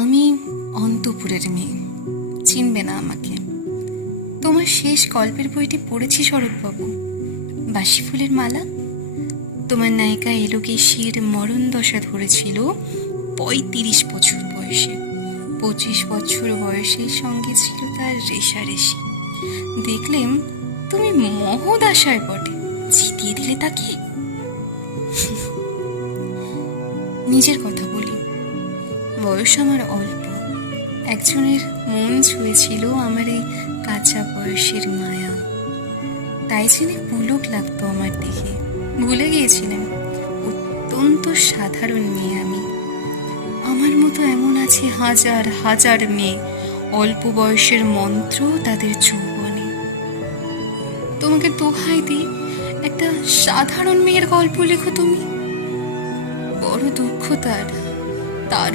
আমি অন্তপুরের মেয়ে, চিনবে না আমাকে। তোমার শেষ গল্পের বইটি পড়েছি শরৎবাবু, বাসি ফুলের মালা। তোমার নায়িকা এলোকেশীর মরণ দশা ধরেছিল ৩৫ বছর বয়সে। ২৫ বছর বয়সের সঙ্গে ছিল তার রেশারেশি। দেখলেম তুমি মহৎ আশায় বটে, জিতিয়ে দিলে তাকে। নিজের কথা বলি, বয়স আমার অল্প। একজনের মন ছুঁয়েছিল আমার এই কাঁচা বয়সের মায়া, তাই জেনে পুলক লাগতো আমার দেখে। ভুলে গিয়েছিলেন অত্যন্ত সাধারণ মেয়ে আমি। আমার মতো এমন আছে হাজার হাজার মেয়ে, অল্প বয়সের মন্ত্র তাদের যৌবনে। তোমাকে দোহাই দিই, একটা সাধারণ মেয়ের গল্প লেখো তুমি। বড় দুঃখ তার, তার